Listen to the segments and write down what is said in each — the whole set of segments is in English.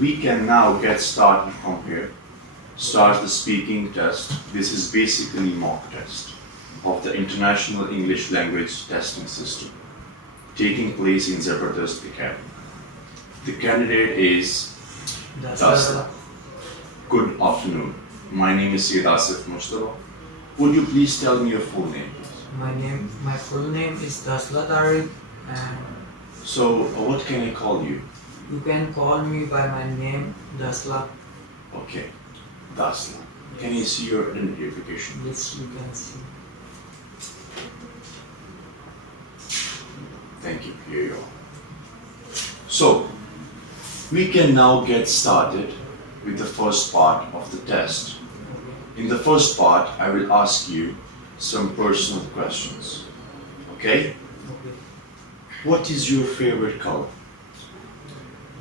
We can now get started from here. Start the speaking test. This is basically mock test of the International English Language Testing System taking place in Zabardast Academy. The candidate is Dasla. Good afternoon. My name is Syed Asif Mustafa. Would you please tell me your full name, please? My full name is Dasla Tariq, and what can I call you? you can call me by my name, Dasla. Okay, Dasla. Can you see your identification? Yes, you can see. Thank you. Here you are. So, we can now get started with the first part of the test. In the first part, I will ask you some personal questions. Okay? Okay. What is your favorite color?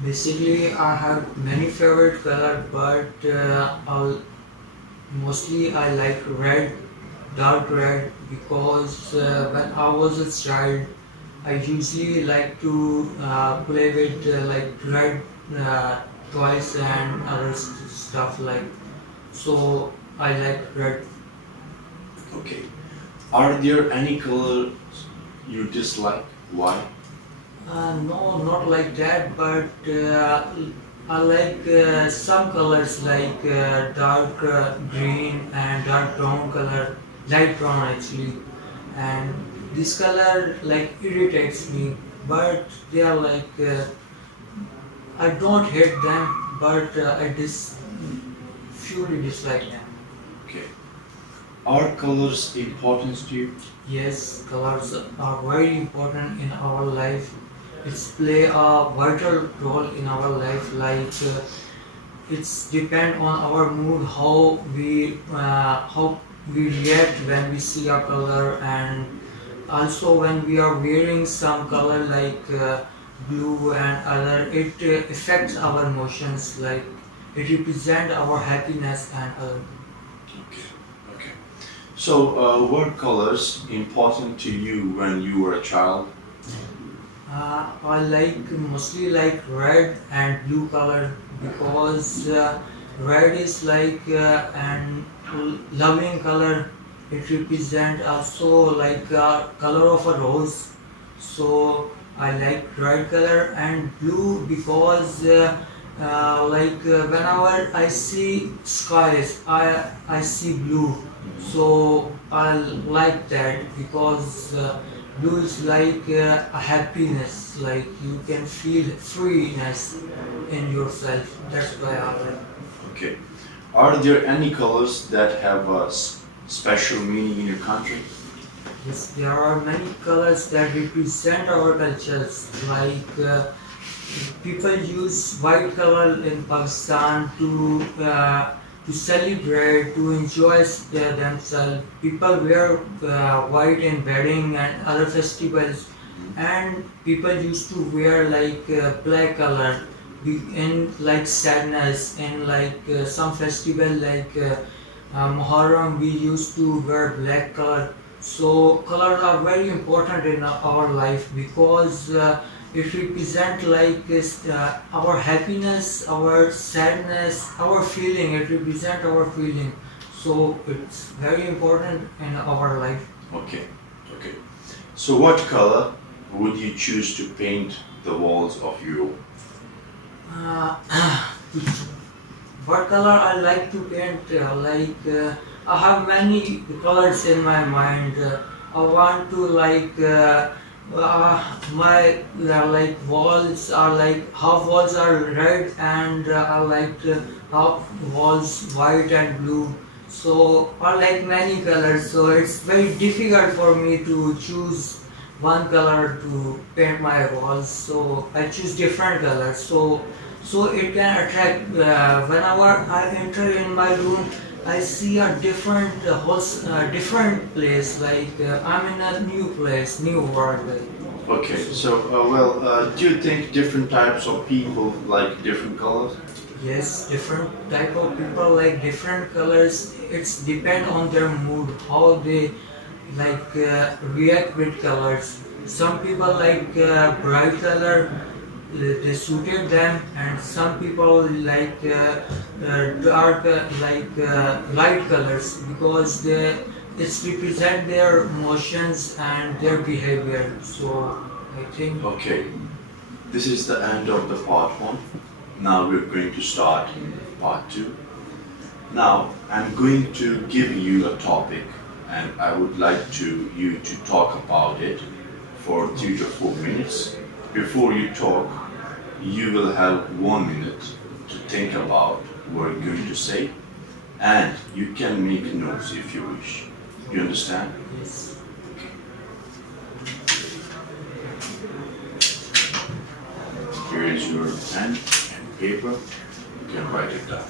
Basically, I have many favorite color, but mostly I like red, dark red, because when I was a child, I usually like to play with like red toys and other stuff like. So I like red. Okay. Are there any colors you dislike? Why? No, not like that, but I like some colors like dark green and dark brown color, light brown actually, and this color like irritates me, but they are like I don't hate them, but I purely dislike them. Okay. Are colors important to you? Yes, colors are very important in our life. It's play a vital role in our life. Like it's depend on our mood how we react when we see a color, and also when we are wearing some color like blue and other. It affects our emotions. Like it represent our happiness and other. Okay. So, were colors important to you when you were a child? I mostly like red and blue color, because red is like an loving color. It represents also like color of a rose. So I like red color, and blue because whenever I see skies, I see blue. So I like that because blue is like a happiness, like you can feel freeness in yourself. That's why I like. Okay. Are there any colors that have a special meaning in your country? Yes, there are many colors that represent our cultures. Like people use white color in Pakistan to celebrate, to enjoy themselves. People wear white in wedding and other festivals, and people used to wear like black color in like sadness, in like some festival like Muharram. We used to wear black color. So colors are very important in our life, because it represents like our happiness, our sadness, our feeling. It represents our feeling. So it's very important in our life. Okay. So, what color would you choose to paint the walls of your room? What color I like to paint? I have many colors in my mind. I want to like my like walls are like half walls are red, and I like half walls white and blue. So I like many colors. So it's very difficult for me to choose one color to paint my walls. So I choose different colors. So it can attract. Whenever I enter in my room, I see a different different place. Like I'm in a new place, new world. Okay. So, do you think different types of people like different colors? Yes, different type of people like different colors. It's depend on their mood, how they like react with colors. Some people like bright color, they suited them, and some people like dark light colors because they it's represent their emotions and their behavior. So I think Okay, this is the end of the part 1. Now we're going to start part 2. Now I'm going to give you a topic and I would like you to talk about it for 3 to 4 minutes. Before you talk, you will have 1 minute to think about what you're going to say, and you can make notes if you wish. You understand? yes. Here is your pen and paper. You can write it down.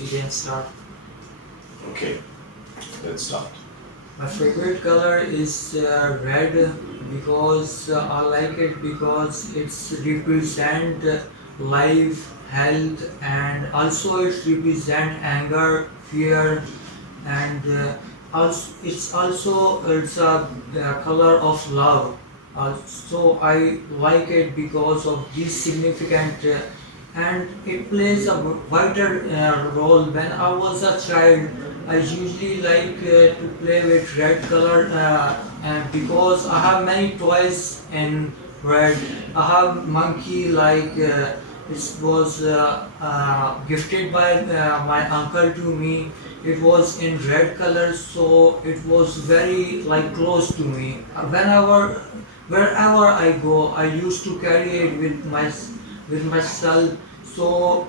We can start. Okay, let's start. My favorite color is red because I like it because it's represent life, health, and also it represent anger, fear, and it's a color of love. Also, I like it because of this significant. And it plays a vital role. When I was a child, I usually like to play with red color and because I have many toys in red. I have monkey like it was gifted by my uncle to me. It was in red color, so it was very like close to me. Wherever I go, I used to carry it with myself. So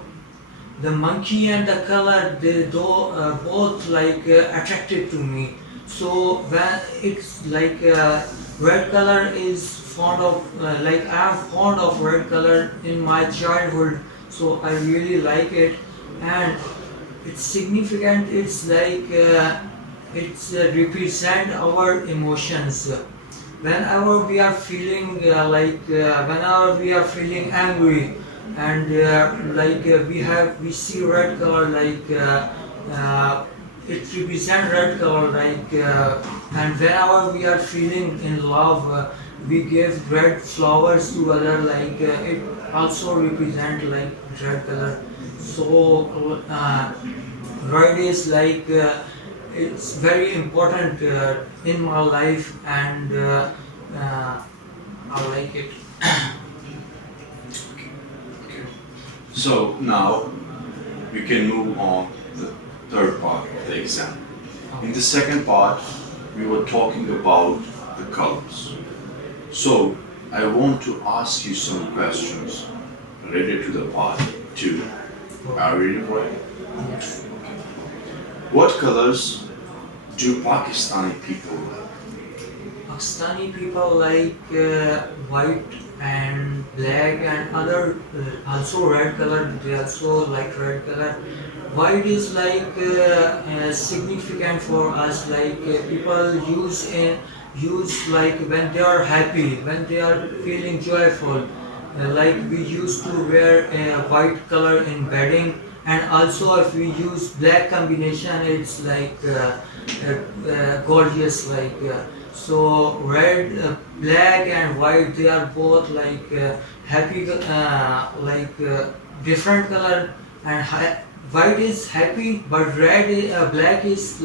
the monkey and the color they both like attracted to me. So when it's like red color is fond of like I am fond of red color in my childhood. So I really like it, and it's significant. It's like it's represent our emotions. Whenever we are feeling whenever we are feeling angry, and we see red color it represents red color and whenever we are feeling in love, we give red flowers to other it also represent like red color. So red is it's very important in my life, and I like it. So now we can move on to the third part of the exam. In the second part, we were talking about the colors. So I want to ask you some questions related to the part 2. Are you ready for it? Yes. What colors do Pakistani people like? Pakistani people like white and black and other also red color. They also like red color. White is significant for us. People use like when they are happy, when they are feeling joyful. We used to wear white color in bedding, and also if we use black combination, it's gorgeous. So red, black and white, they are both happy, different color. And white is happy, but black is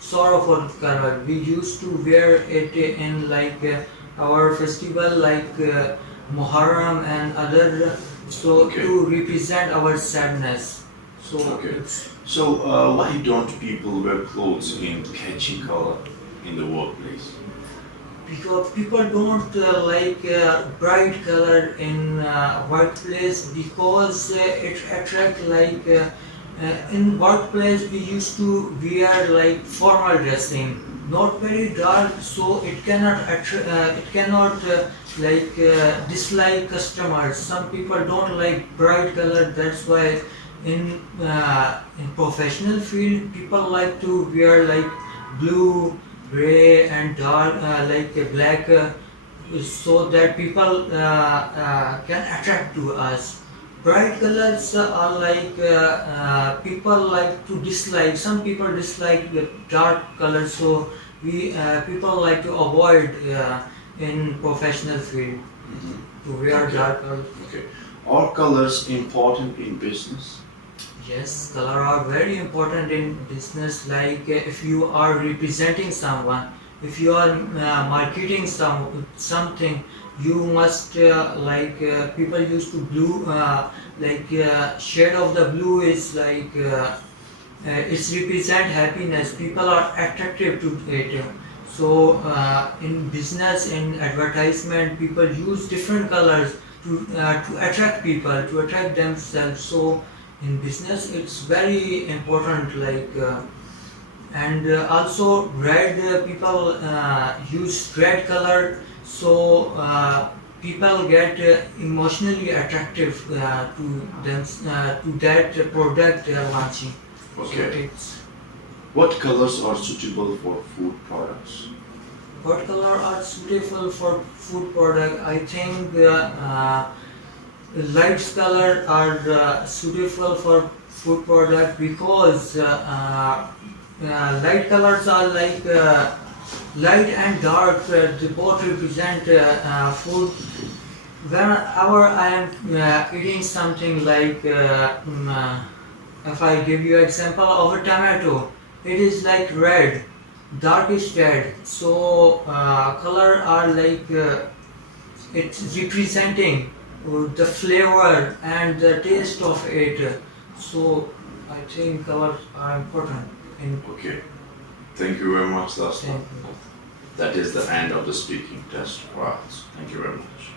sorrowful color. We used to wear it in our festival Muharram and other, so Okay. to represent our sadness. So Okay. So why don't people wear clothes in catchy color in the workplace? because people don't like bright color in workplace because it attract in workplace we used to wear formal dressing, not very dark, so it cannot dislike customers. Some people don't like bright color. That's why in professional field, people like to wear like blue, gray, and dark black, so that people can attract to us. Bright colors are like people like to dislike. Some people dislike the dark colors, so we people like to avoid in professional field to wear Okay. dark colors. Okay. Are colors important in business? Yes, color are very important in business. Like if you are representing someone, if you are marketing something, you must people used to blue shade of the blue is it's represent happiness. People are attractive to it. So in business, in advertisement, people use different colors to attract people, to attract themselves. So in business, it's very important. Also red, people use red color, so people get emotionally attractive to them to that product they are launching. Okay. So What colors are suitable for food products? what color are suitable for food product? I think light color are suitable for food product because light colors are like light and dark. They both represent food. Whenever I am eating something if I give you example of a tomato, it is like red, darkish red. So color are it's representing the flavor and the taste of it. So I think colors are important in Okay. Thank you very much, Zarwar. saying. That is the end of the speaking test for us. Thank you very much.